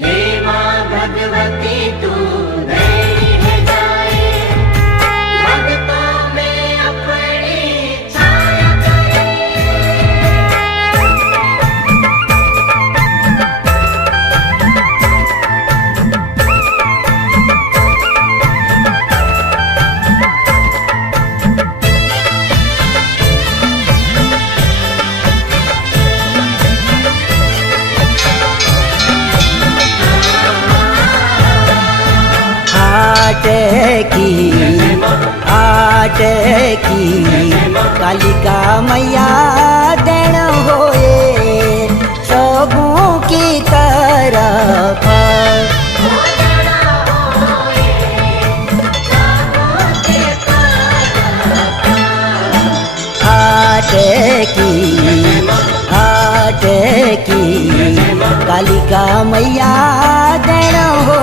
हे माँ भगवती तू दयनीय है जाए, भक्तों में अपनी छाया करे। आटे की कालिका मैया देन होए सबों की तरफ। आटे की कालिका मैया देन हो